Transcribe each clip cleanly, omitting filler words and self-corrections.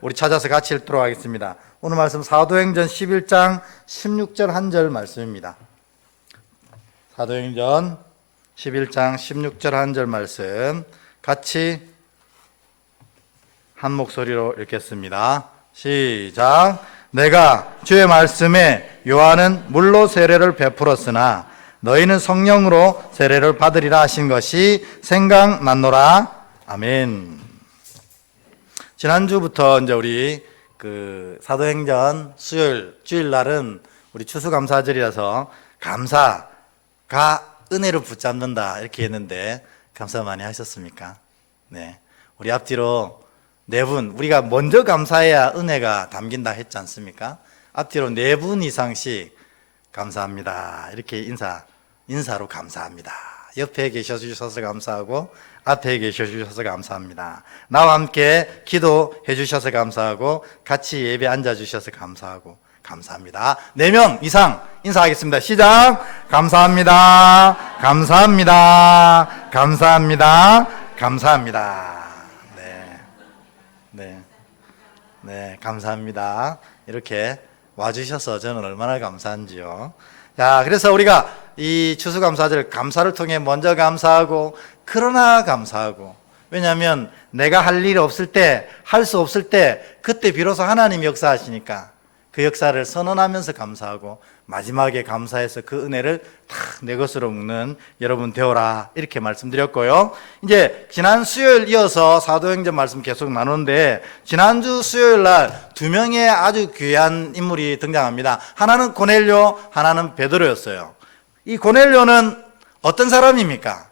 우리 찾아서 같이 읽도록 하겠습니다. 오늘 말씀 사도행전 11장 16절 한 절 말씀입니다. 사도행전 11장 16절 한 절 말씀 같이 한 목소리로 읽겠습니다. 시작. 내가 주의 말씀에 요한은 물로 세례를 베풀었으나 너희는 성령으로 세례를 받으리라 하신 것이 생각났노라. 아멘. 지난주부터 이제 우리 사도행전 수요일, 주일날은 우리 추수감사절이라서 감사가 은혜를 붙잡는다 이렇게 했는데 감사 많이 하셨습니까? 네. 우리 앞뒤로 네 분, 우리가 먼저 감사해야 은혜가 담긴다 했지 않습니까? 앞뒤로 네 분 이상씩 감사합니다. 이렇게 인사로 감사합니다. 옆에 계셔 주셔서 감사하고 앞에 계셔 주셔서 감사합니다. 나와 함께 기도해 주셔서 감사하고 같이 예배 앉아 주셔서 감사하고 감사합니다. 4명 이상 인사하겠습니다. 시작. 감사합니다. 감사합니다. 감사합니다. 감사합니다. 네, 감사합니다. 이렇게 와주셔서 저는 얼마나 감사한지요. 자, 그래서 우리가 이 추수감사절 감사를 통해 먼저 감사하고 그러나 감사하고, 왜냐하면 내가 할 일 없을 때, 할 수 없을 때 그때 비로소 하나님이 역사하시니까 그 역사를 선언하면서 감사하고 마지막에 감사해서 그 은혜를 다 내 것으로 먹는 여러분 되어라 이렇게 말씀드렸고요. 이제 지난 수요일 이어서 사도행전 말씀 계속 나누는데 지난주 수요일 날 2명의 아주 귀한 인물이 등장합니다. 하나는 고넬료, 하나는 베드로였어요. 이 고넬료는 어떤 사람입니까?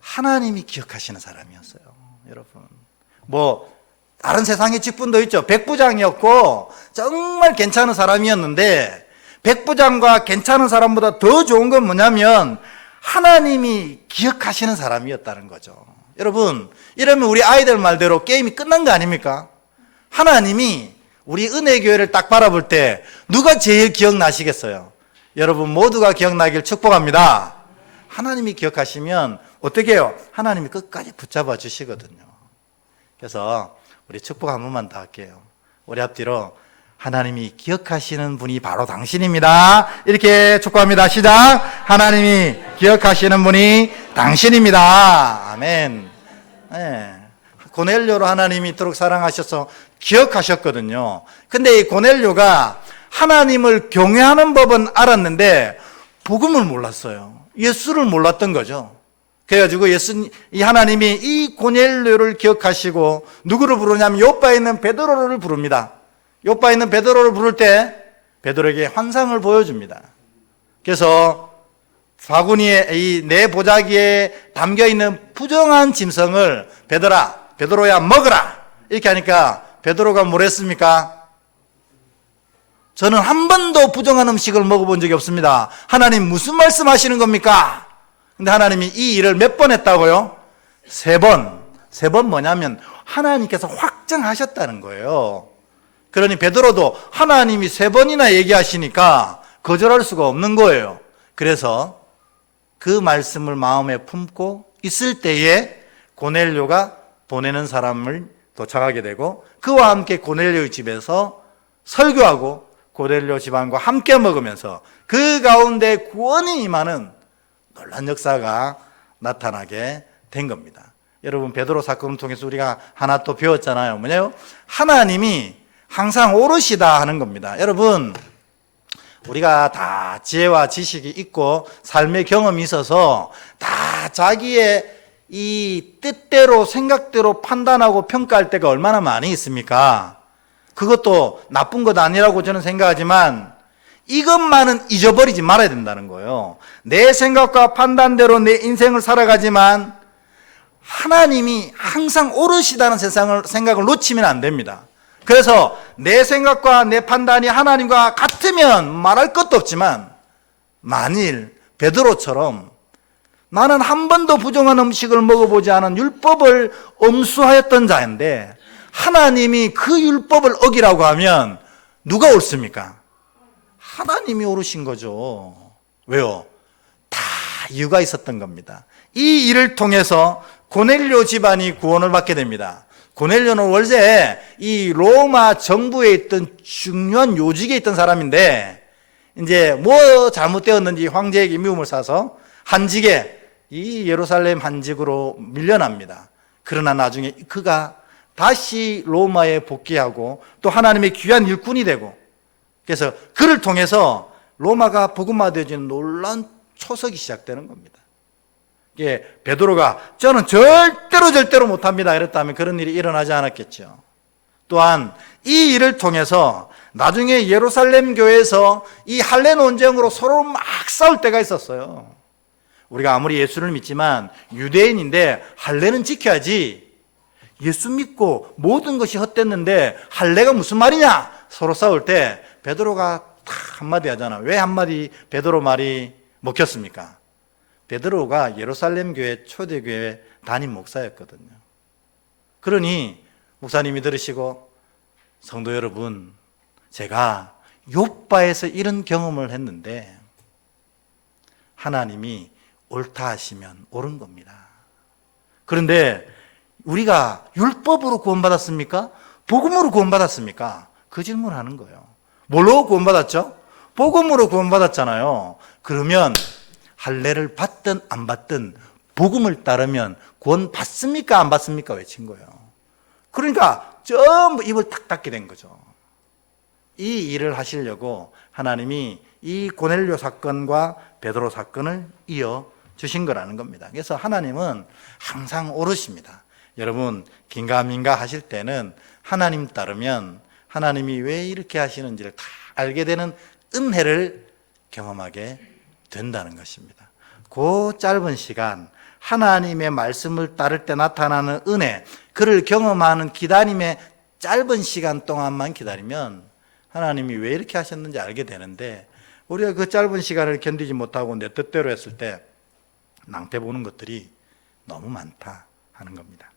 하나님이 기억하시는 사람이었어요. 여러분, 다른 세상의 직분도 있죠. 백부장이었고 정말 괜찮은 사람이었는데 백부장과 괜찮은 사람보다 더 좋은 건 뭐냐면 하나님이 기억하시는 사람이었다는 거죠. 여러분, 이러면 우리 아이들 말대로 게임이 끝난 거 아닙니까? 하나님이 우리 은혜교회를 딱 바라볼 때 누가 제일 기억나시겠어요? 여러분 모두가 기억나길 축복합니다. 하나님이 기억하시면 어떻게 해요? 하나님이 끝까지 붙잡아 주시거든요. 그래서 우리 축복 한 번만 더 할게요. 우리 앞뒤로 하나님이 기억하시는 분이 바로 당신입니다. 이렇게 축복합니다. 시작. 하나님이 기억하시는 분이 당신입니다. 아멘. 네. 고넬료로 하나님이 이토록 사랑하셔서 기억하셨거든요. 근데 이 고넬료가 하나님을 경외하는 법은 알았는데 복음을 몰랐어요. 예수를 몰랐던 거죠. 그래가지고 이 하나님이 이 고넬료를 기억하시고 누구를 부르냐면 요바에 있는 베드로를 부릅니다. 요바에 있는 베드로를 부를 때 베드로에게 환상을 보여줍니다. 그래서 바구니에 이 내 보자기에 담겨있는 부정한 짐승을 베드로야 먹어라 이렇게 하니까 베드로가 뭘 했습니까? 저는 한 번도 부정한 음식을 먹어본 적이 없습니다. 하나님 무슨 말씀하시는 겁니까? 근데 하나님이 이 일을 몇 번 했다고요? 3번. 3번 뭐냐면 하나님께서 확정하셨다는 거예요. 그러니 베드로도 하나님이 3번이나 얘기하시니까 거절할 수가 없는 거예요. 그래서 그 말씀을 마음에 품고 있을 때에 고넬료가 보내는 사람을 도착하게 되고 그와 함께 고넬료의 집에서 설교하고 고넬료 집안과 함께 먹으면서 그 가운데 구원이 임하는 놀라운 역사가 나타나게 된 겁니다. 여러분, 베드로 사건을 통해서 우리가 하나 또 배웠잖아요. 뭐냐요? 하나님이 항상 오르시다 하는 겁니다. 여러분, 우리가 다 지혜와 지식이 있고 삶의 경험이 있어서 다 자기의 이 뜻대로 생각대로 판단하고 평가할 때가 얼마나 많이 있습니까? 그것도 나쁜 것 아니라고 저는 생각하지만 이것만은 잊어버리지 말아야 된다는 거예요. 내 생각과 판단대로 내 인생을 살아가지만 하나님이 항상 오르시다는 생각을 놓치면 안 됩니다. 그래서 내 생각과 내 판단이 하나님과 같으면 말할 것도 없지만 만일 베드로처럼 나는 한 번도 부정한 음식을 먹어보지 않은 율법을 엄수하였던 자인데 하나님이 그 율법을 어기라고 하면 누가 옳습니까? 하나님이 오르신 거죠. 왜요? 다 이유가 있었던 겁니다. 이 일을 통해서 고넬료 집안이 구원을 받게 됩니다. 고넬료는 원래 이 로마 정부에 있던 중요한 요직에 있던 사람인데 이제 뭐 잘못되었는지 황제에게 미움을 사서 한직에 이 예루살렘 한직으로 밀려납니다. 그러나 나중에 그가 다시 로마에 복귀하고 또 하나님의 귀한 일꾼이 되고, 그래서 그를 통해서 로마가 복음화되어지는 놀라운 초석이 시작되는 겁니다. 예, 베드로가 저는 절대로 못합니다 이랬다면 그런 일이 일어나지 않았겠죠. 또한 이 일을 통해서 나중에 예루살렘 교회에서 이 할례 논쟁으로 서로 막 싸울 때가 있었어요. 우리가 아무리 예수를 믿지만 유대인인데 할례는 지켜야지, 예수 믿고 모든 것이 헛됐는데 할례가 무슨 말이냐 서로 싸울 때 베드로가 딱 한마디 하잖아. 왜 한마디 베드로 말이 먹혔습니까? 베드로가 예루살렘 교회 초대교회 담임 목사였거든요. 그러니 목사님이 들으시고, 성도 여러분, 제가 욥바에서 이런 경험을 했는데 하나님이 옳다 하시면 옳은 겁니다. 그런데 우리가 율법으로 구원받았습니까? 복음으로 구원받았습니까? 그 질문을 하는 거예요. 뭘로 구원받았죠? 복음으로 구원받았잖아요. 그러면 할례를 받든 안 받든 복음을 따르면 구원 받습니까? 안 받습니까? 외친 거예요. 그러니까 전부 입을 탁 닫게 된 거죠. 이 일을 하시려고 하나님이 이 고넬료 사건과 베드로 사건을 이어 주신 거라는 겁니다. 그래서 하나님은 항상 옳으십니다. 여러분 긴가민가 하실 때는 하나님 따르면 하나님이 왜 이렇게 하시는지를 다 알게 되는 은혜를 경험하게 된다는 것입니다. 그 짧은 시간 하나님의 말씀을 따를 때 나타나는 은혜, 그를 경험하는 기다림의 짧은 시간 동안만 기다리면 하나님이 왜 이렇게 하셨는지 알게 되는데, 우리가 그 짧은 시간을 견디지 못하고 내 뜻대로 했을 때 낭패 보는 것들이 너무 많다 하는 겁니다.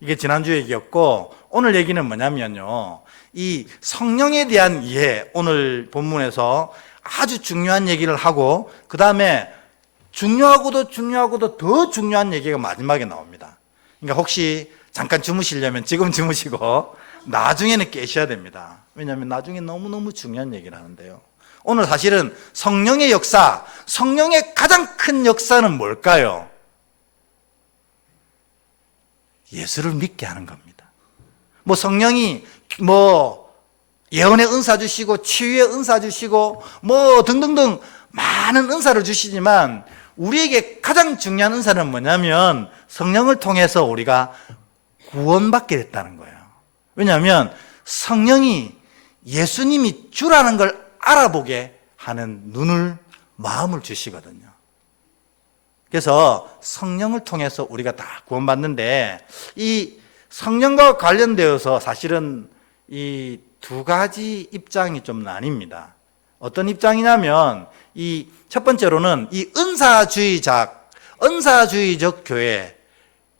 이게 지난주 얘기였고, 오늘 얘기는 뭐냐면요, 이 성령에 대한 이해, 오늘 본문에서 아주 중요한 얘기를 하고 그 다음에 중요하고도 더 중요한 얘기가 마지막에 나옵니다. 그러니까 혹시 잠깐 주무시려면 지금 주무시고 나중에는 깨셔야 됩니다. 왜냐하면 나중에 너무너무 중요한 얘기를 하는데요. 오늘 사실은 성령의 역사, 성령의 가장 큰 역사는 뭘까요? 예수를 믿게 하는 겁니다. 성령이 예언의 은사 주시고 치유의 은사 주시고 등등등 많은 은사를 주시지만 우리에게 가장 중요한 은사는 뭐냐면 성령을 통해서 우리가 구원받게 됐다는 거예요. 왜냐하면 성령이 예수님이 주라는 걸 알아보게 하는 눈을, 마음을 주시거든요. 그래서 성령을 통해서 우리가 다 구원받는데, 이 성령과 관련되어서 사실은 이 두 가지 입장이 좀 나뉩니다. 어떤 입장이냐면, 이 첫 번째로는 이 은사주의적 교회,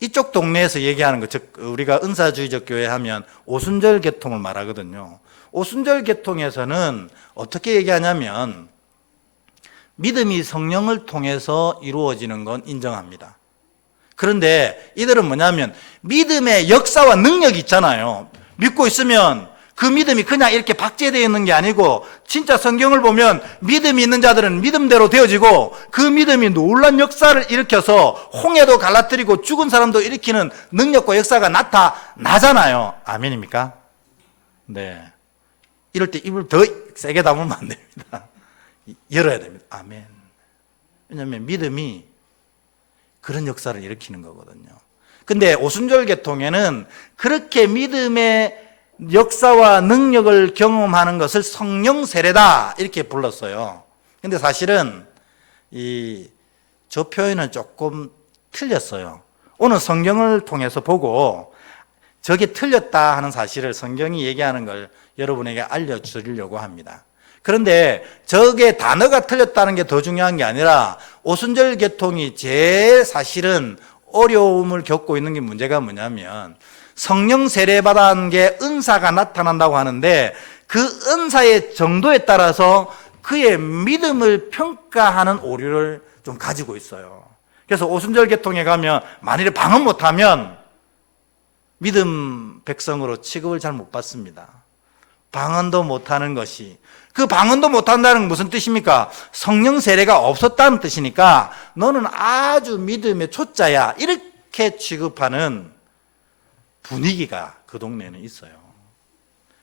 이쪽 동네에서 얘기하는 것, 즉 우리가 은사주의적 교회 하면 오순절 계통을 말하거든요. 오순절 계통에서는 어떻게 얘기하냐면 믿음이 성령을 통해서 이루어지는 건 인정합니다. 그런데 이들은 뭐냐면 믿음의 역사와 능력이 있잖아요. 믿고 있으면 그 믿음이 그냥 이렇게 박제되어 있는 게 아니고, 진짜 성경을 보면 믿음이 있는 자들은 믿음대로 되어지고 그 믿음이 놀란 역사를 일으켜서 홍해도 갈라뜨리고 죽은 사람도 일으키는 능력과 역사가 나타나잖아요. 아멘입니까? 네. 이럴 때 입을 더 세게 다물면 안 됩니다. 열어야 됩니다. 아멘. 왜냐하면 믿음이 그런 역사를 일으키는 거거든요. 근데 오순절 계통에는 그렇게 믿음의 역사와 능력을 경험하는 것을 성령 세례다 이렇게 불렀어요. 근데 사실은 저 표현은 조금 틀렸어요. 오늘 성경을 통해서 보고 저게 틀렸다 하는 사실을 성경이 얘기하는 걸 여러분에게 알려드리려고 합니다. 그런데 저게 단어가 틀렸다는 게 더 중요한 게 아니라, 오순절 계통이 제일 사실은 어려움을 겪고 있는 게, 문제가 뭐냐면 성령 세례 받은 게 은사가 나타난다고 하는데 그 은사의 정도에 따라서 그의 믿음을 평가하는 오류를 좀 가지고 있어요. 그래서 오순절 계통에 가면 만일에 방언 못하면 믿음 백성으로 취급을 잘 못 받습니다. 방언도 못하는 것이, 그 방언도 못한다는 건 무슨 뜻입니까? 성령 세례가 없었다는 뜻이니까 너는 아주 믿음의 초짜야, 이렇게 취급하는 분위기가 그 동네에는 있어요.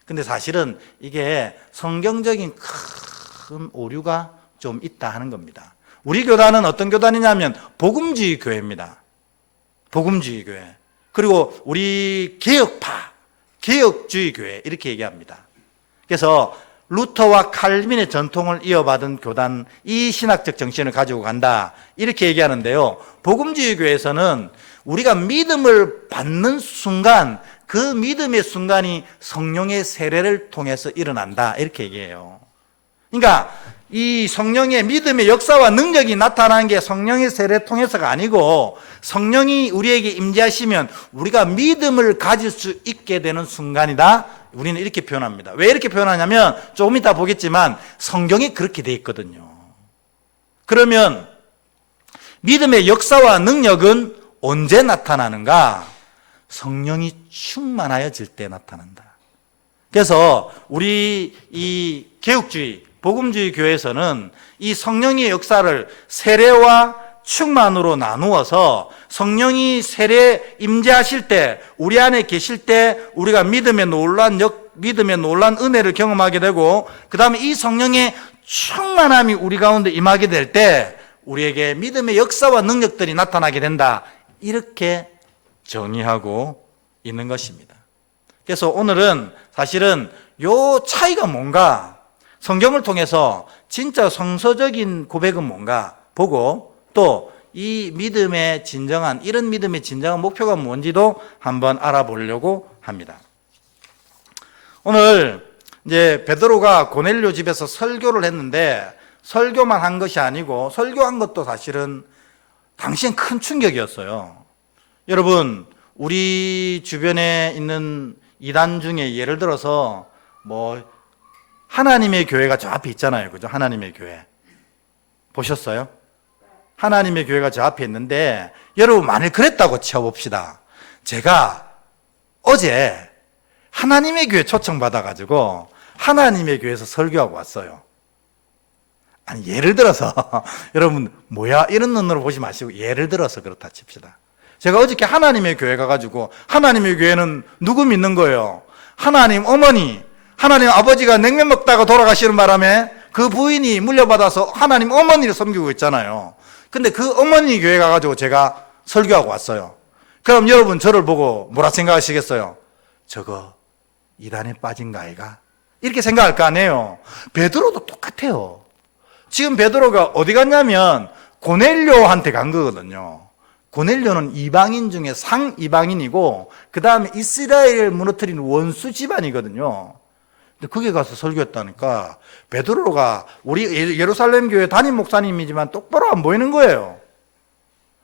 근데 사실은 이게 성경적인 큰 오류가 좀 있다 하는 겁니다. 우리 교단은 어떤 교단이냐면 복음주의 교회입니다. 복음주의 교회. 그리고 우리 개혁파, 개혁주의 교회, 이렇게 얘기합니다. 그래서 루터와 칼빈의 전통을 이어받은 교단, 이 신학적 정신을 가지고 간다, 이렇게 얘기하는데요. 복음주의 교회에서는 우리가 믿음을 받는 순간, 그 믿음의 순간이 성령의 세례를 통해서 일어난다, 이렇게 얘기해요. 그러니까 이 성령의 믿음의 역사와 능력이 나타나는 게 성령의 세례를 통해서가 아니고, 성령이 우리에게 임재하시면 우리가 믿음을 가질 수 있게 되는 순간이다, 우리는 이렇게 표현합니다. 왜 이렇게 표현하냐면 조금 이따 보겠지만 성경이 그렇게 돼 있거든요. 그러면 믿음의 역사와 능력은 언제 나타나는가? 성령이 충만하여질 때 나타난다. 그래서 우리 이 개혁주의, 복음주의 교회에서는 이 성령의 역사를 세례와 충만으로 나누어서 성령이 세례 임재하실 때, 우리 안에 계실 때 우리가 믿음의 놀란 은혜를 경험하게 되고, 그 다음에 이 성령의 충만함이 우리 가운데 임하게 될 때 우리에게 믿음의 역사와 능력들이 나타나게 된다, 이렇게 정의하고 있는 것입니다. 그래서 오늘은 사실은 요 차이가 뭔가, 성경을 통해서 진짜 성서적인 고백은 뭔가 보고, 또 이 믿음의 진정한, 이런 믿음의 진정한 목표가 뭔지도 한번 알아보려고 합니다. 오늘 이제 베드로가 고넬료 집에서 설교를 했는데, 설교만 한 것이 아니고, 설교한 것도 사실은 당시엔 큰 충격이었어요. 여러분, 우리 주변에 있는 이단 중에 예를 들어서 하나님의 교회가 저 앞에 있잖아요. 그죠? 하나님의 교회. 보셨어요? 하나님의 교회가 저 앞에 있는데, 여러분 만일 그랬다고 쳐봅시다. 제가 어제 하나님의 교회 초청받아가지고 하나님의 교회에서 설교하고 왔어요. 아니, 예를 들어서 여러분 뭐야 이런 눈으로 보지 마시고, 예를 들어서 그렇다 칩시다. 제가 어저께 하나님의 교회 가가지고, 하나님의 교회는 누구 믿는 거예요? 하나님 어머니, 하나님 아버지가 냉면 먹다가 돌아가시는 바람에 그 부인이 물려받아서 하나님 어머니를 섬기고 있잖아요. 근데 그 어머니 교회 가가지고 제가 설교하고 왔어요. 그럼 여러분 저를 보고 뭐라 생각하시겠어요? 저거 이단에 빠진 거 아이가? 이렇게 생각할 거 아니에요. 베드로도 똑같아요. 지금 베드로가 어디 갔냐면 고넬료한테 간 거거든요. 고넬료는 이방인 중에 상이방인이고, 그 다음에 이스라엘을 무너뜨린 원수 집안이거든요. 근데 거기 가서 설교했다니까 베드로가 우리 예루살렘 교회 담임 목사님이지만 똑바로 안 보이는 거예요.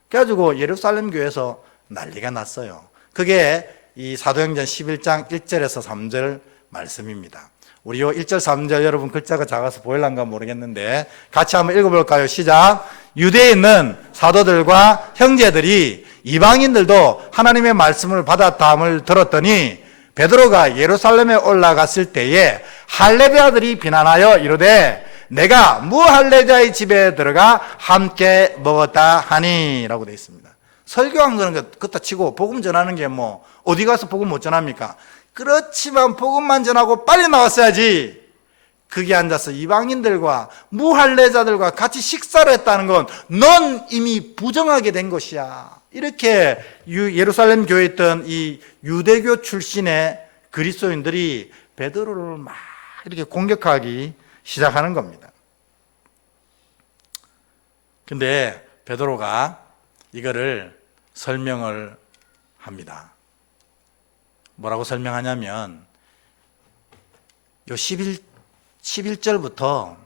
그래가지고 예루살렘 교회에서 난리가 났어요. 그게 이 사도행전 11장 1절에서 3절 말씀입니다. 우리 요 1절 3절 여러분 글자가 작아서 보일란가 모르겠는데 같이 한번 읽어볼까요? 시작. 유대에 있는 사도들과 형제들이 이방인들도 하나님의 말씀을 받았다함을 들었더니 베드로가 예루살렘에 올라갔을 때에 할레비 아들이 비난하여 이르되 내가 무할레자의 집에 들어가 함께 먹었다 하니 라고 되어 있습니다. 설교한 거는 그렇다 치고 복음 전하는 게 어디 가서 복음 못 전합니까? 그렇지만 복음만 전하고 빨리 나왔어야지. 거기 앉아서 이방인들과 무할레자들과 같이 식사를 했다는 건 넌 이미 부정하게 된 것이야. 이렇게 예루살렘 교회에 있던 이 유대교 출신의 그리스도인들이 베드로를 막 이렇게 공격하기 시작하는 겁니다. 근데 베드로가 이거를 설명을 합니다. 뭐라고 설명하냐면 요 11절부터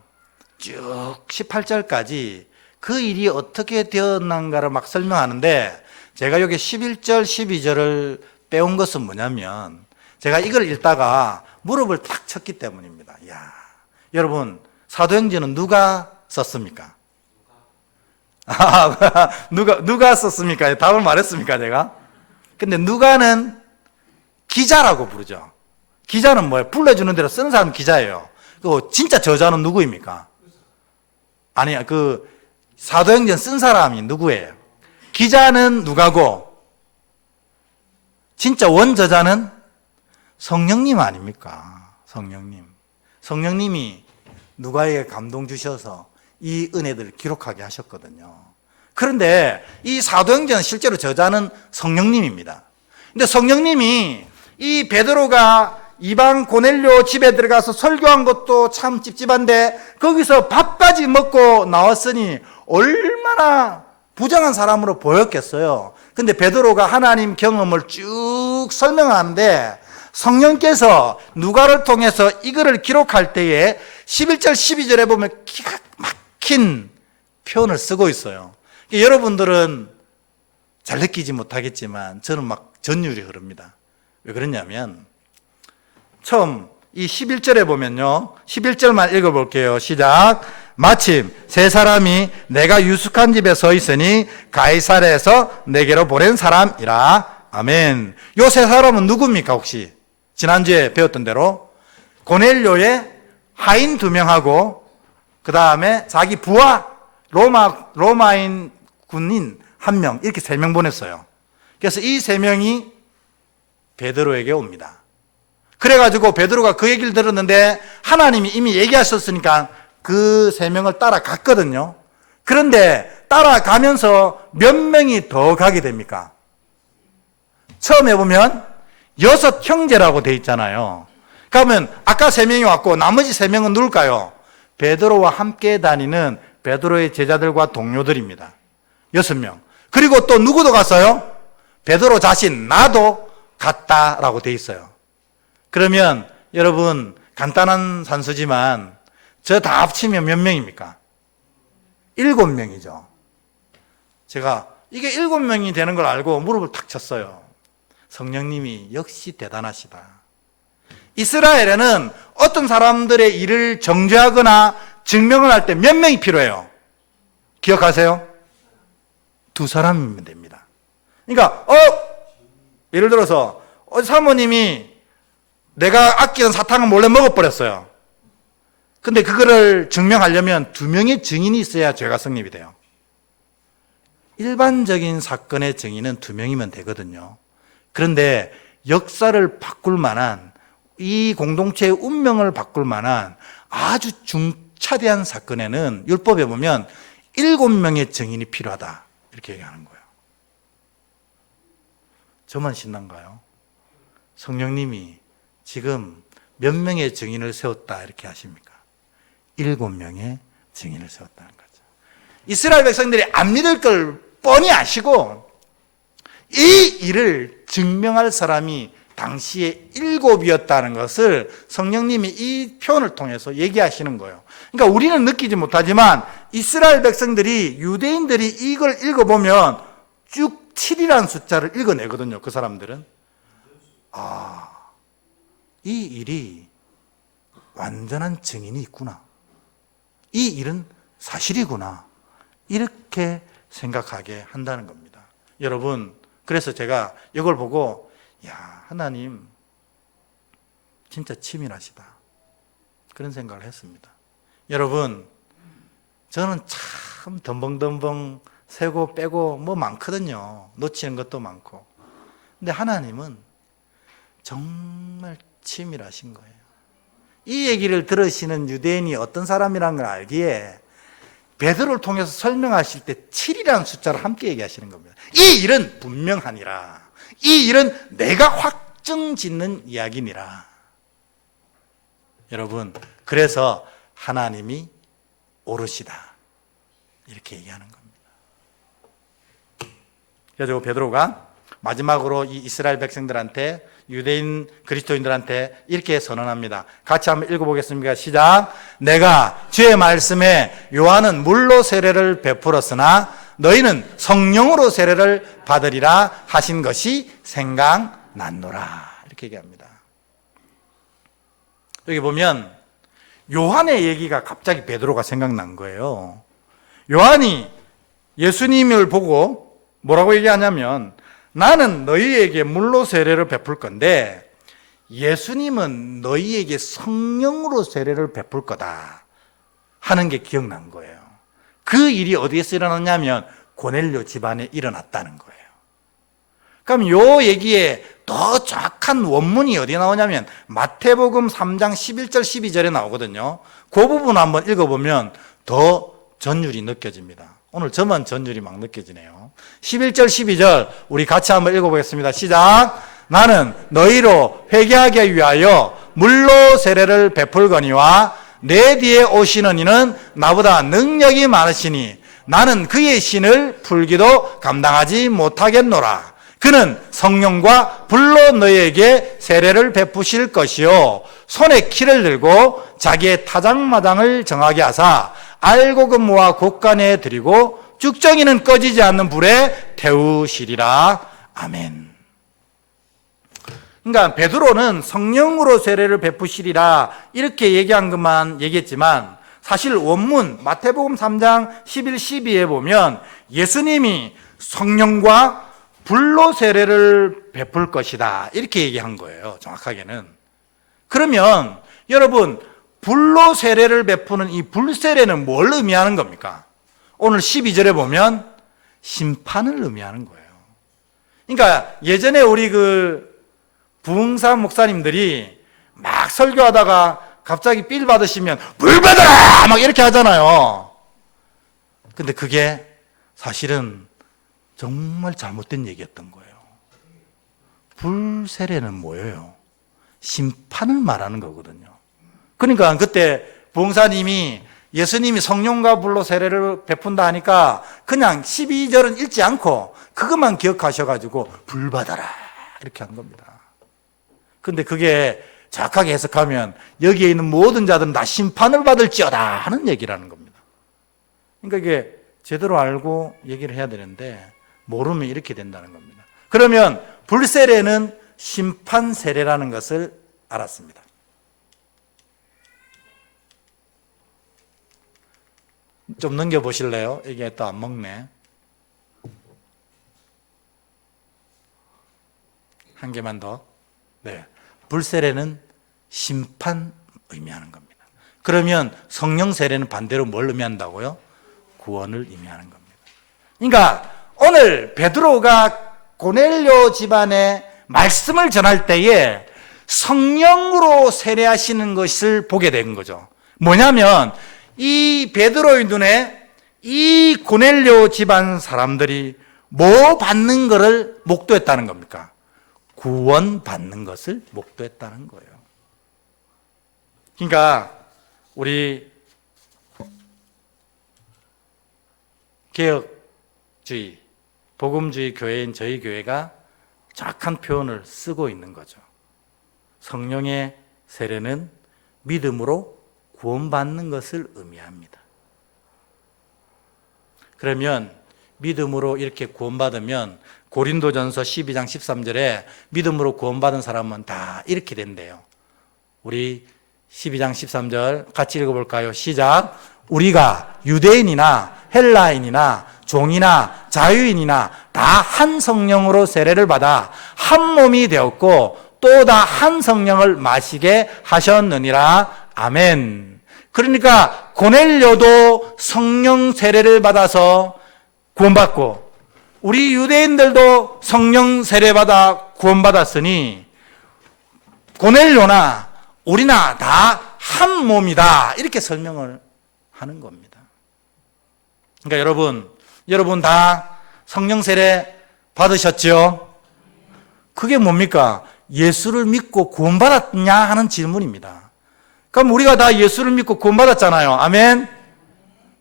쭉 18절까지 그 일이 어떻게 되었는가를 막 설명하는데, 제가 여기 11절, 12절을 빼온 것은 뭐냐면 제가 이걸 읽다가 무릎을 탁 쳤기 때문입니다. 이야, 여러분 사도행전은 누가 썼습니까? 누가 썼습니까? 답을 말했습니까 제가? 근데 누가는 기자라고 부르죠. 기자는 뭐예요? 불러주는 대로 쓰는 사람 기자예요. 그 진짜 저자는 누구입니까? 아니, 그 사도행전 쓴 사람이 누구예요? 기자는 누가고 진짜 원저자는 성령님 아닙니까? 성령님. 성령님이 누가에게 감동 주셔서 이 은혜들을 기록하게 하셨거든요. 그런데 이 사도행전 실제로 저자는 성령님입니다. 근데 성령님이 이 베드로가 이방 고넬료 집에 들어가서 설교한 것도 참 찝찝한데 거기서 밥까지 먹고 나왔으니 얼마나 부정한 사람으로 보였겠어요. 근데 베드로가 하나님 경험을 쭉 설명하는데 성령께서 누가를 통해서 이거를 기록할 때에 11절 12절에 보면 기가 막힌 표현을 쓰고 있어요. 여러분들은 잘 느끼지 못하겠지만 저는 막 전율이 흐릅니다. 왜 그러냐면 처음 이 11절에 보면요, 11절만 읽어볼게요. 시작. 마침 세 사람이 내가 유숙한 집에 서 있으니 가이사랴에서 내게로 보낸 사람이라. 아멘. 요 세 사람은 누굽니까 혹시? 지난주에 배웠던 대로 고넬료의 하인 2명하고 그 다음에 자기 부하 로마인 군인 1명, 이렇게 3명 보냈어요. 그래서 이 3명이 베드로에게 옵니다. 그래가지고 베드로가 그 얘기를 들었는데 하나님이 이미 얘기하셨으니까 그 3명을 따라갔거든요. 그런데 따라가면서 몇 명이 더 가게 됩니까? 처음에 보면 6 형제라고 돼 있잖아요. 그러면 아까 3명이 왔고 나머지 3명은 누굴까요? 베드로와 함께 다니는 베드로의 제자들과 동료들입니다. 6명. 그리고 또 누구도 갔어요? 베드로 자신, 나도 갔다라고 돼 있어요. 그러면 여러분 간단한 산수지만 저 다 합치면 몇 명입니까? 7명이죠. 제가 이게 7명이 되는 걸 알고 무릎을 탁 쳤어요. 성령님이 역시 대단하시다. 이스라엘에는 어떤 사람들의 일을 정죄하거나 증명을 할 때 몇 명이 필요해요? 기억하세요? 2사람이면 됩니다. 그러니까 예를 들어서 사모님이 내가 아끼던 사탕을 몰래 먹어버렸어요. 근데 그거를 증명하려면 2명의 증인이 있어야 죄가 성립이 돼요. 일반적인 사건의 증인은 2명이면 되거든요. 그런데 역사를 바꿀 만한, 이 공동체의 운명을 바꿀 만한 아주 중차대한 사건에는 율법에 보면 7명의 증인이 필요하다 이렇게 얘기하는 거예요. 저만 신난가요? 성령님이 지금 몇 명의 증인을 세웠다 이렇게 하십니까? 7명의 증인을 세웠다는 거죠. 이스라엘 백성들이 안 믿을 걸 뻔히 아시고 이 일을 증명할 사람이 당시에 7이었다는 것을 성령님이 이 표현을 통해서 얘기하시는 거예요. 그러니까 우리는 느끼지 못하지만 이스라엘 백성들이, 유대인들이 이걸 읽어보면 쭉 7이라는 숫자를 읽어내거든요. 그 사람들은. 이 일이 완전한 증인이 있구나. 이 일은 사실이구나. 이렇게 생각하게 한다는 겁니다. 여러분, 그래서 제가 이걸 보고 하나님 진짜 치밀하시다. 그런 생각을 했습니다. 여러분, 저는 참 덤벙덤벙 세고 빼고 뭐 많거든요. 놓치는 것도 많고. 근데 하나님은 정말 치밀하신 거예요. 이 얘기를 들으시는 유대인이 어떤 사람이라는 걸 알기에 베드로를 통해서 설명하실 때 7이라는 숫자를 함께 얘기하시는 겁니다. 이 일은 분명하니라. 이 일은 내가 확증짓는 이야기니라. 여러분, 그래서 하나님이 오르시다 이렇게 얘기하는 겁니다. 그래서 베드로가 마지막으로 이 이스라엘 백성들한테, 유대인 그리스도인들한테 이렇게 선언합니다. 같이 한번 읽어보겠습니다. 시작. 내가 주의 말씀에 요한은 물로 세례를 베풀었으나 너희는 성령으로 세례를 받으리라 하신 것이 생각났노라. 이렇게 얘기합니다. 여기 보면 요한의 얘기가 갑자기 베드로가 생각난 거예요. 요한이 예수님을 보고 뭐라고 얘기하냐면 나는 너희에게 물로 세례를 베풀 건데 예수님은 너희에게 성령으로 세례를 베풀 거다 하는 게 기억난 거예요. 그 일이 어디에서 일어났냐면 고넬료 집안에 일어났다는 거예요. 그럼 요 얘기에 더 정확한 원문이 어디에 나오냐면 마태복음 3장 11절 12절에 나오거든요. 그 부분 한번 읽어보면 더 전율이 느껴집니다. 오늘 저만 전율이 막 느껴지네요. 11절 12절 우리 같이 한번 읽어보겠습니다. 시작. 나는 너희로 회개하게 위하여 물로 세례를 베풀거니와 내 뒤에 오시는 이는 나보다 능력이 많으시니 나는 그의 신을 풀기도 감당하지 못하겠노라. 그는 성령과 불로 너희에게 세례를 베푸실 것이요 손에 키를 들고 자기의 타작마당을 정하게 하사 알곡은무와 곡간에 드리고 쭉정이는 꺼지지 않는 불에 태우시리라. 아멘. 그러니까 베드로는 성령으로 세례를 베푸시리라 이렇게 얘기한 것만 얘기했지만 사실 원문 마태복음 3장 11, 12에 보면 예수님이 성령과 불로 세례를 베풀 것이다 이렇게 얘기한 거예요. 정확하게는. 그러면 여러분 불로 세례를 베푸는 이 불세례는 뭘 의미하는 겁니까? 오늘 12절에 보면 심판을 의미하는 거예요. 그러니까 예전에 우리 부흥사 목사님들이 막 설교하다가 갑자기 삘 받으시면 불 받아라! 막 이렇게 하잖아요. 근데 그게 사실은 정말 잘못된 얘기였던 거예요. 불세례는 뭐예요? 심판을 말하는 거거든요. 그러니까 그때 부흥사님이 예수님이 성령과 불로 세례를 베푼다 하니까 그냥 12절은 읽지 않고 그것만 기억하셔가지고 불 받아라 이렇게 한 겁니다. 근데 그게 정확하게 해석하면 여기에 있는 모든 자들은 다 심판을 받을지어다 하는 얘기라는 겁니다. 그러니까 이게 제대로 알고 얘기를 해야 되는데 모르면 이렇게 된다는 겁니다. 그러면 불세례는 심판 세례라는 것을 알았습니다. 좀 넘겨보실래요? 이게 또 안 먹네. 한 개만 더. 네. 불세례는 심판 의미하는 겁니다. 그러면 성령 세례는 반대로 뭘 의미한다고요? 구원을 의미하는 겁니다. 그러니까 오늘 베드로가 고넬료 집안에 말씀을 전할 때에 성령으로 세례하시는 것을 보게 된 거죠. 뭐냐면 이 베드로의 눈에 이 고넬료 집안 사람들이 뭐 받는 것을 목도했다는 겁니까? 구원 받는 것을 목도했다는 거예요. 그러니까 우리 개혁주의, 복음주의 교회인 저희 교회가 정확한 표현을 쓰고 있는 거죠. 성령의 세례는 믿음으로 구원받는 것을 의미합니다. 그러면 믿음으로 이렇게 구원받으면 고린도전서 12장 13절에 믿음으로 구원받은 사람은 다 이렇게 된대요. 우리 12장 13절 같이 읽어볼까요? 시작. 우리가 유대인이나 헬라인이나 종이나 자유인이나 다 한 성령으로 세례를 받아 한 몸이 되었고 또 다 한 성령을 마시게 하셨느니라. 아멘. 그러니까 고넬료도 성령 세례를 받아서 구원받고 우리 유대인들도 성령 세례받아 구원받았으니 고넬료나 우리나 다 한 몸이다 이렇게 설명을 하는 겁니다. 그러니까 여러분 다 성령 세례 받으셨죠? 그게 뭡니까? 예수를 믿고 구원받았냐 하는 질문입니다. 그럼 우리가 다 예수를 믿고 구원받았잖아요. 아멘?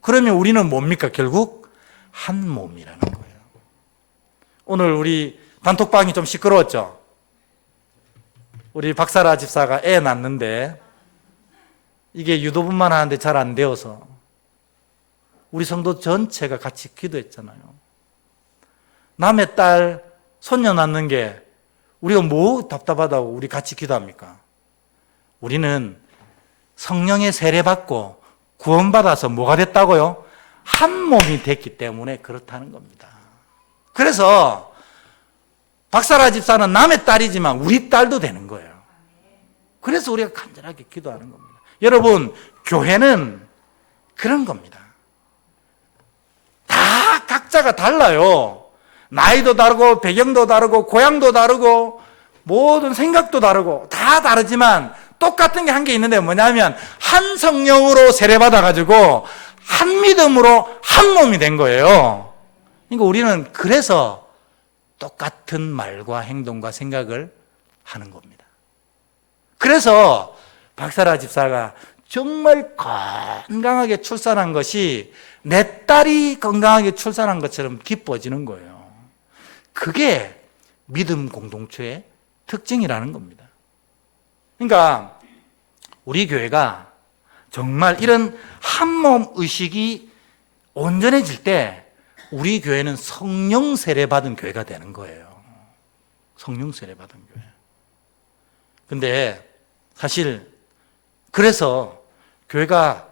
그러면 우리는 뭡니까? 결국 한 몸이라는 거예요. 오늘 우리 단톡방이 좀 시끄러웠죠? 우리 박사라 집사가 애 낳는데 이게 유도분만 하는데 잘 안 되어서 우리 성도 전체가 같이 기도했잖아요. 남의 딸 손녀 낳는 게 우리가 뭐 답답하다고 우리 같이 기도합니까? 우리는 성령의 세례받고 구원받아서 뭐가 됐다고요? 한 몸이 됐기 때문에 그렇다는 겁니다. 그래서 박사라 집사는 남의 딸이지만 우리 딸도 되는 거예요. 그래서 우리가 간절하게 기도하는 겁니다. 여러분, 교회는 그런 겁니다. 다 각자가 달라요. 나이도 다르고 배경도 다르고 고향도 다르고 모든 생각도 다르고 다 다르지만 똑같은 게 한 게 있는데 뭐냐면 한 성령으로 세례받아가지고 한 믿음으로 한 몸이 된 거예요. 그러니까 우리는 그래서 똑같은 말과 행동과 생각을 하는 겁니다. 그래서 박사라 집사가 정말 건강하게 출산한 것이 내 딸이 건강하게 출산한 것처럼 기뻐지는 거예요. 그게 믿음 공동체의 특징이라는 겁니다. 그러니까 우리 교회가 정말 이런 한몸 의식이 온전해질 때 우리 교회는 성령 세례 받은 교회가 되는 거예요. 성령 세례 받은 교회. 근데 사실 그래서 교회가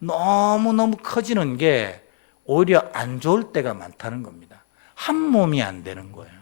너무너무 커지는 게 오히려 안 좋을 때가 많다는 겁니다. 한 몸이 안 되는 거예요.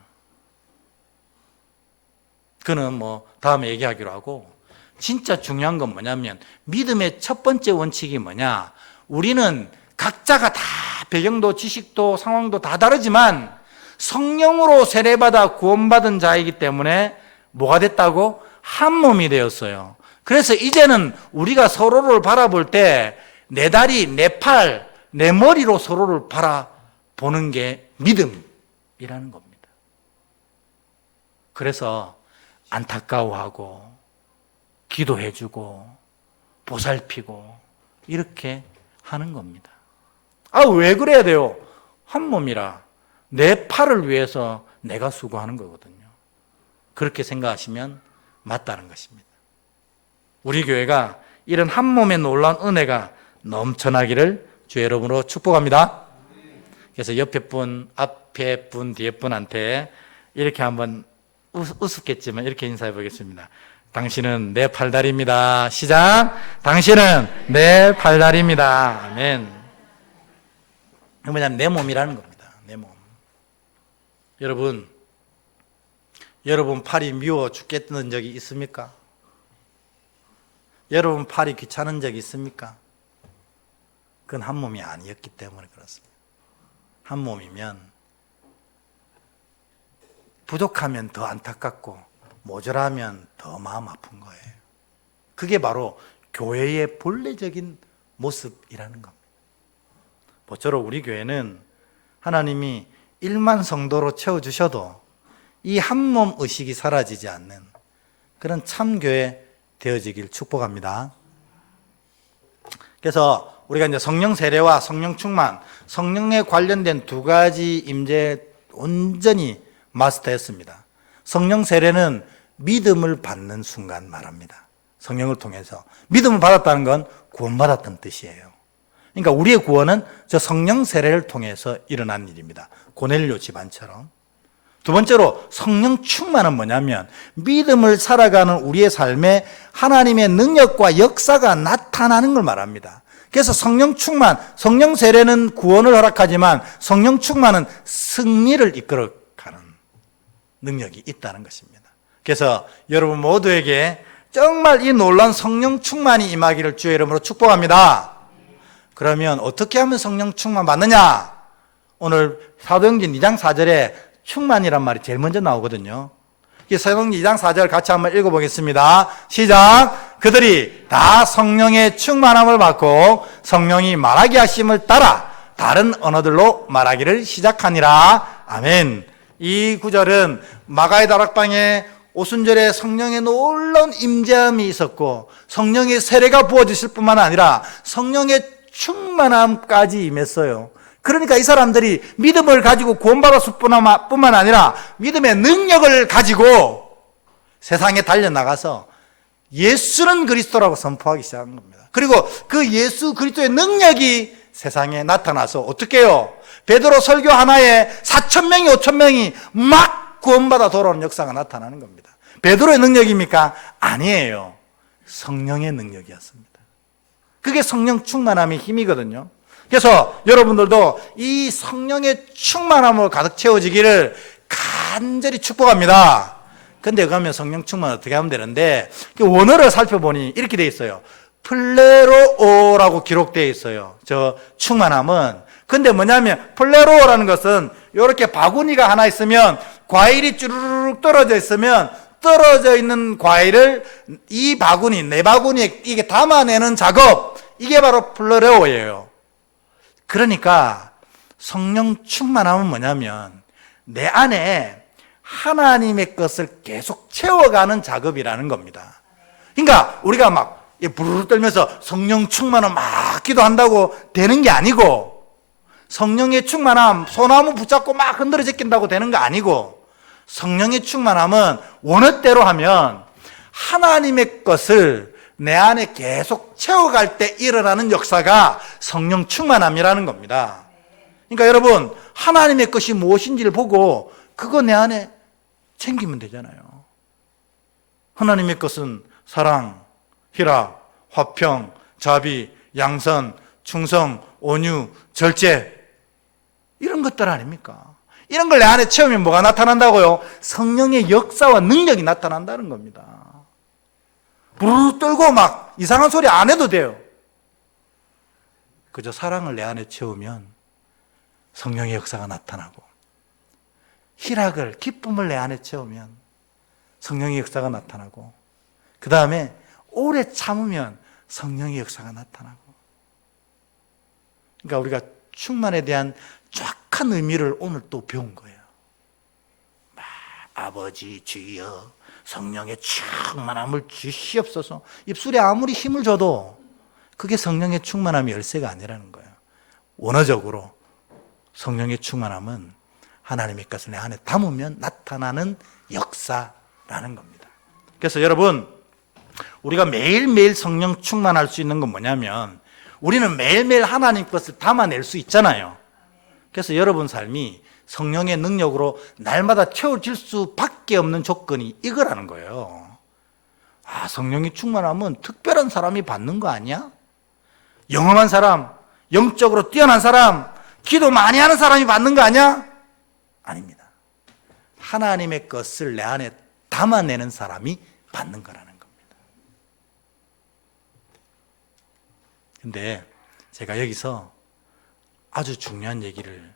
그는 뭐 다음에 얘기하기로 하고, 진짜 중요한 건 뭐냐면 믿음의 첫 번째 원칙이 뭐냐, 우리는 각자가 다 배경도 지식도 상황도 다 다르지만 성령으로 세례받아 구원받은 자이기 때문에 뭐가 됐다고? 한 몸이 되었어요. 그래서 이제는 우리가 서로를 바라볼 때 내 다리, 내 팔, 내 머리로 서로를 바라보는 게 믿음이라는 겁니다. 그래서 안타까워하고 기도해주고 보살피고 이렇게 하는 겁니다. 아, 왜 그래야 돼요? 한 몸이라 내 팔을 위해서 내가 수고하는 거거든요. 그렇게 생각하시면 맞다는 것입니다. 우리 교회가 이런 한 몸의 놀라운 은혜가 넘쳐나기를 주의 이름으로 축복합니다. 그래서 옆에 분, 앞에 분, 뒤에 분한테 이렇게 한번 우습겠지만 이렇게 인사해 보겠습니다. 당신은 내 팔다리입니다. 시작. 당신은 내 팔다리입니다. 아멘. 뭐냐면 내 몸이라는 겁니다. 내 몸. 여러분 팔이 미워 죽겠는 적이 있습니까? 여러분 팔이 귀찮은 적이 있습니까? 그건 한 몸이 아니었기 때문에 그렇습니다. 한 몸이면 부족하면 더 안타깝고 모자라면 더 마음 아픈 거예요. 그게 바로 교회의 본래적인 모습이라는 겁니다. 모쪼록 우리 교회는 하나님이 1만 성도로 채워주셔도 이 한 몸 의식이 사라지지 않는 그런 참교회 되어지길 축복합니다. 그래서 우리가 이제 성령 세례와 성령 충만, 성령에 관련된 두 가지 임재 온전히 마스터했습니다. 성령 세례는 믿음을 받는 순간 말합니다. 성령을 통해서 믿음을 받았다는 건 구원받았다는 뜻이에요. 그러니까 우리의 구원은 저 성령 세례를 통해서 일어난 일입니다. 고넬료 집안처럼. 두 번째로 성령 충만은 뭐냐면 믿음을 살아가는 우리의 삶에 하나님의 능력과 역사가 나타나는 걸 말합니다. 그래서 성령 충만, 성령 세례는 구원을 허락하지만 성령 충만은 승리를 이끌어가는 능력이 있다는 것입니다. 그래서 여러분 모두에게 정말 이 놀라운 성령 충만이 임하기를 주의 이름으로 축복합니다. 그러면 어떻게 하면 성령 충만 받느냐? 오늘 사도행전 2장 4절에 충만이란 말이 제일 먼저 나오거든요. 사도행전 2장 4절 같이 한번 읽어보겠습니다. 시작. 그들이 다 성령의 충만함을 받고 성령이 말하게 하심을 따라 다른 언어들로 말하기를 시작하니라. 아멘. 이 구절은 마가의 다락방에 오순절에 성령의 놀라운 임재함이 있었고 성령의 세례가 부어지실 뿐만 아니라 성령의 충만함까지 임했어요. 그러니까 이 사람들이 믿음을 가지고 구원받았을 뿐만 아니라 믿음의 능력을 가지고 세상에 달려나가서 예수는 그리스도라고 선포하기 시작한 겁니다. 그리고 그 예수 그리스도의 능력이 세상에 나타나서 어떻게 해요? 베드로 설교 하나에 4,000명이 5,000명이 막 구원받아 돌아오는 역사가 나타나는 겁니다. 베드로의 능력입니까? 아니에요. 성령의 능력이었습니다. 그게 성령 충만함의 힘이거든요. 그래서 여러분들도 이 성령의 충만함으로 가득 채워지기를 간절히 축복합니다. 근데 그러면 성령 충만 어떻게 하면 되는데, 그 원어를 살펴보니 이렇게 돼 있어요. 플레로오라고 기록되어 있어요. 저 충만함은. 근데 뭐냐면 플레로오라는 것은 이렇게 바구니가 하나 있으면 과일이 쭈르륵 떨어져 있으면 떨어져 있는 과일을 이 바구니, 내 바구니에 이게 담아내는 작업, 이게 바로 플레로오예요. 그러니까 성령 충만함은 뭐냐면 내 안에 하나님의 것을 계속 채워가는 작업이라는 겁니다. 그러니까 우리가 막 부르르 떨면서 성령 충만함 막 기도한다고 되는 게 아니고, 성령의 충만함 소나무 붙잡고 막 흔들어 제낀다고 되는 거 아니고, 성령의 충만함은 원어대로 하면 하나님의 것을 내 안에 계속 채워갈 때 일어나는 역사가 성령 충만함이라는 겁니다. 그러니까 여러분, 하나님의 것이 무엇인지를 보고 그거 내 안에 챙기면 되잖아요. 하나님의 것은 사랑, 희락, 화평, 자비, 양선, 충성, 온유, 절제, 이런 것들 아닙니까? 이런 걸 내 안에 채우면 뭐가 나타난다고요? 성령의 역사와 능력이 나타난다는 겁니다. 부르르 떨고 막 이상한 소리 안 해도 돼요. 그저 사랑을 내 안에 채우면 성령의 역사가 나타나고, 희락을, 기쁨을 내 안에 채우면 성령의 역사가 나타나고, 그 다음에 오래 참으면 성령의 역사가 나타나고. 그러니까 우리가 충만에 대한 정확한 의미를 오늘 또 배운 거예요. 아버지 주여 성령의 충만함을 주시옵소서. 입술에 아무리 힘을 줘도 그게 성령의 충만함의 열쇠가 아니라는 거예요. 원어적으로 성령의 충만함은 하나님의 것을 내 안에 담으면 나타나는 역사라는 겁니다. 그래서 여러분, 우리가 매일매일 성령 충만할 수 있는 건 뭐냐면, 우리는 매일매일 하나님 것을 담아낼 수 있잖아요. 그래서 여러분 삶이 성령의 능력으로 날마다 채워질 수밖에 없는 조건이 이거라는 거예요. 아, 성령이 충만하면 특별한 사람이 받는 거 아니야? 영험한 사람, 영적으로 뛰어난 사람, 기도 많이 하는 사람이 받는 거 아니야? 아닙니다. 하나님의 것을 내 안에 담아내는 사람이 받는 거라는 겁니다. 근데 제가 여기서 아주 중요한 얘기를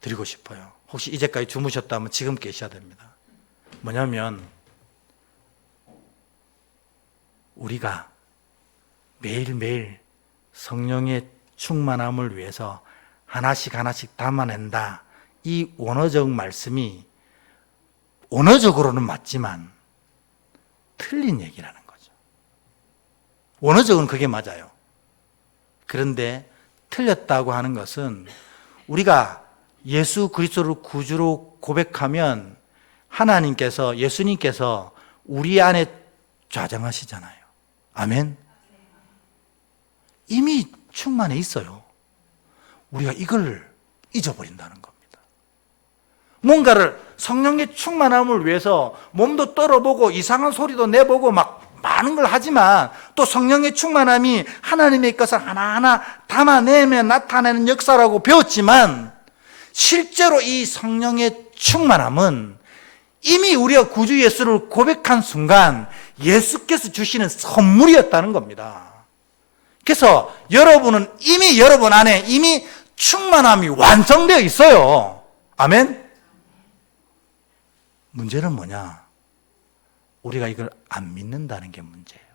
드리고 싶어요. 혹시 이제까지 주무셨다면 지금 깨셔야 됩니다. 뭐냐면, 우리가 매일매일 성령의 충만함을 위해서 하나씩 하나씩 담아낸다, 이 원어적 말씀이 원어적으로는 맞지만 틀린 얘기라는 거죠. 원어적은 그게 맞아요. 그런데 틀렸다고 하는 것은, 우리가 예수 그리스도를 구주로 고백하면 하나님께서, 예수님께서 우리 안에 좌정하시잖아요. 아멘. 이미 충만해 있어요. 우리가 이걸 잊어버린다는 겁니다. 뭔가를 성령의 충만함을 위해서 몸도 떨어보고 이상한 소리도 내보고 막 많은 걸 하지만, 또 성령의 충만함이 하나님의 것을 하나하나 담아내며 나타내는 역사라고 배웠지만, 실제로 이 성령의 충만함은 이미 우리가 구주 예수를 고백한 순간 예수께서 주시는 선물이었다는 겁니다. 그래서 여러분은 이미 여러분 안에 이미 충만함이 완성되어 있어요. 아멘? 문제는 뭐냐? 우리가 이걸 안 믿는다는 게 문제예요.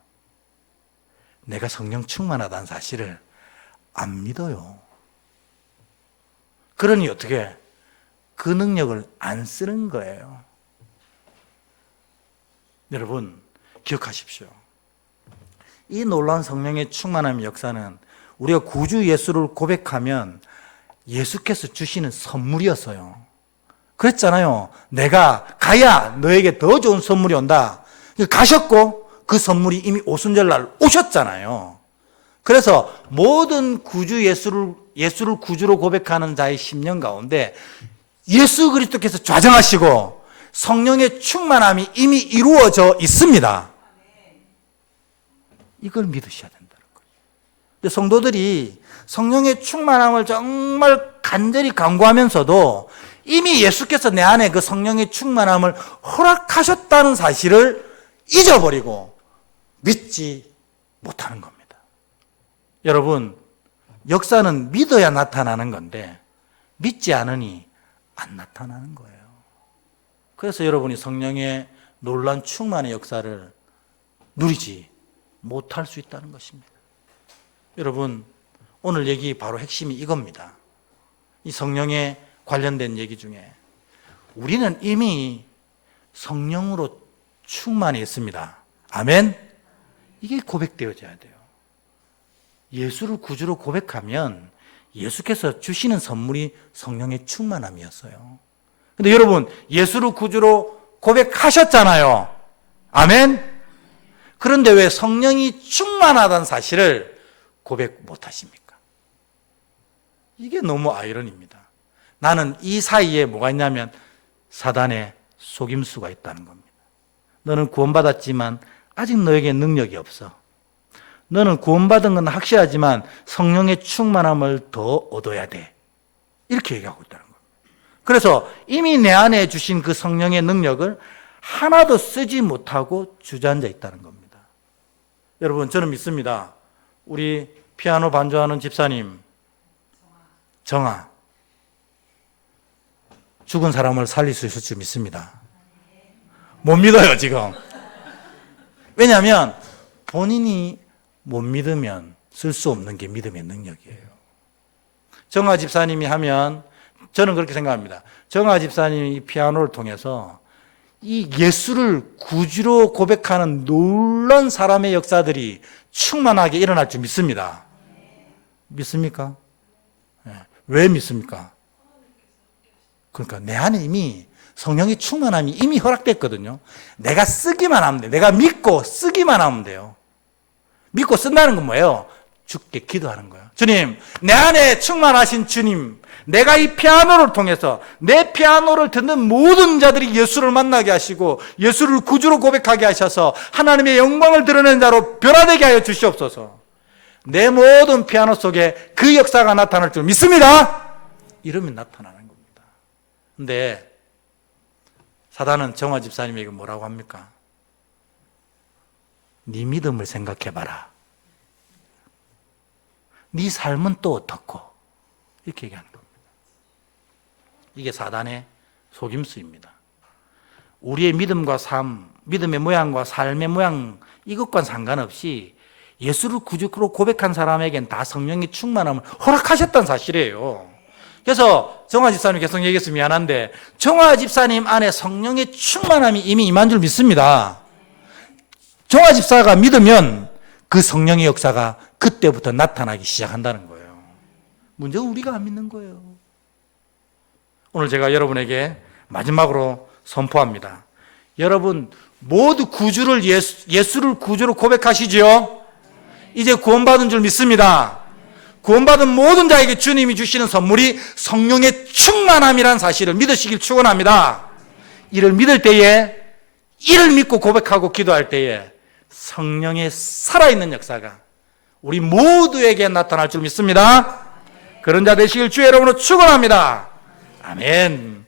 내가 성령 충만하다는 사실을 안 믿어요. 그러니 어떻게? 그 능력을 안 쓰는 거예요. 여러분, 기억하십시오. 이 놀라운 성령의 충만함의 역사는 우리가 구주 예수를 고백하면 예수께서 주시는 선물이었어요. 그랬잖아요. 내가 가야 너에게 더 좋은 선물이 온다. 가셨고 그 선물이 이미 오순절날 오셨잖아요. 그래서 모든 구주 예수를 구주로 고백하는 자의 심령 가운데 예수 그리스도께서 좌정하시고 성령의 충만함이 이미 이루어져 있습니다. 이걸 믿으셔야 된다는 거예요. 성도들이 성령의 충만함을 정말 간절히 간구하면서도 이미 예수께서 내 안에 그 성령의 충만함을 허락하셨다는 사실을 잊어버리고 믿지 못하는 겁니다. 여러분, 역사는 믿어야 나타나는 건데 믿지 않으니 안 나타나는 거예요. 그래서 여러분이 성령의 놀라운 충만의 역사를 누리지 못할 수 있다는 것입니다. 여러분, 오늘 얘기 바로 핵심이 이겁니다. 이 성령에 관련된 얘기 중에 우리는 이미 성령으로 충만히 있습니다. 아멘? 이게 고백되어져야 돼요. 예수를 구주로 고백하면 예수께서 주시는 선물이 성령의 충만함이었어요. 근데 여러분, 예수를 구주로 고백하셨잖아요. 아멘? 그런데 왜 성령이 충만하다는 사실을 고백 못하십니까? 이게 너무 아이러니입니다. 나는 이 사이에 뭐가 있냐면 사단의 속임수가 있다는 겁니다. 너는 구원받았지만 아직 너에게 능력이 없어. 너는 구원받은 건 확실하지만 성령의 충만함을 더 얻어야 돼. 이렇게 얘기하고 있다는 겁니다. 그래서 이미 내 안에 주신 그 성령의 능력을 하나도 쓰지 못하고 주저앉아 있다는 겁니다. 여러분, 저는 믿습니다. 우리 피아노 반주하는 집사님 정아, 죽은 사람을 살릴 수 있을 줄 믿습니다. 못 믿어요, 지금. 왜냐하면 본인이 못 믿으면 쓸 수 없는 게 믿음의 능력이에요. 정아 집사님이 하면 저는 그렇게 생각합니다. 정아 집사님이 피아노를 통해서 이 예수를 구주로 고백하는 놀라운 사람의 역사들이 충만하게 일어날 줄 믿습니다. 믿습니까? 왜 믿습니까? 그러니까 내 안에 이미 성령의 충만함이 이미 허락됐거든요. 내가 쓰기만 하면 돼요. 내가 믿고 쓰기만 하면 돼요. 믿고 쓴다는 건 뭐예요? 주께 기도하는 거예요. 주님, 내 안에 충만하신 주님, 내가 이 피아노를 통해서 내 피아노를 듣는 모든 자들이 예수를 만나게 하시고 예수를 구주로 고백하게 하셔서 하나님의 영광을 드러내는 자로 변화되게 하여 주시옵소서. 내 모든 피아노 속에 그 역사가 나타날 줄 믿습니다. 이러면 나타나는 겁니다. 근데 사단은 정화 집사님에게 뭐라고 합니까? 네 믿음을 생각해봐라. 네 삶은 또 어떻고? 이렇게 얘기하는 겁니다. 이게 사단의 속임수입니다. 우리의 믿음과 삶, 믿음의 모양과 삶의 모양 이것과는 상관없이 예수를 구주로 고백한 사람에겐 다 성령의 충만함을 허락하셨다는 사실이에요. 그래서 정화 집사님 계속 얘기해서 미안한데 정화 집사님 안에 성령의 충만함이 이미 임한 줄 믿습니다. 정화 집사가 믿으면 그 성령의 역사가 그때부터 나타나기 시작한다는 거예요. 문제는 우리가 안 믿는 거예요. 오늘 제가 여러분에게 마지막으로 선포합니다. 여러분 모두 구주를 예수를 구주로 고백하시지요? 이제 구원받은 줄 믿습니다. 구원받은 모든 자에게 주님이 주시는 선물이 성령의 충만함이라는 사실을 믿으시길 축원합니다. 이를 믿을 때에, 이를 믿고 고백하고 기도할 때에 성령의 살아있는 역사가 우리 모두에게 나타날 줄 믿습니다. 그런 자 되시길 주의 이름으로 축원합니다. 아멘.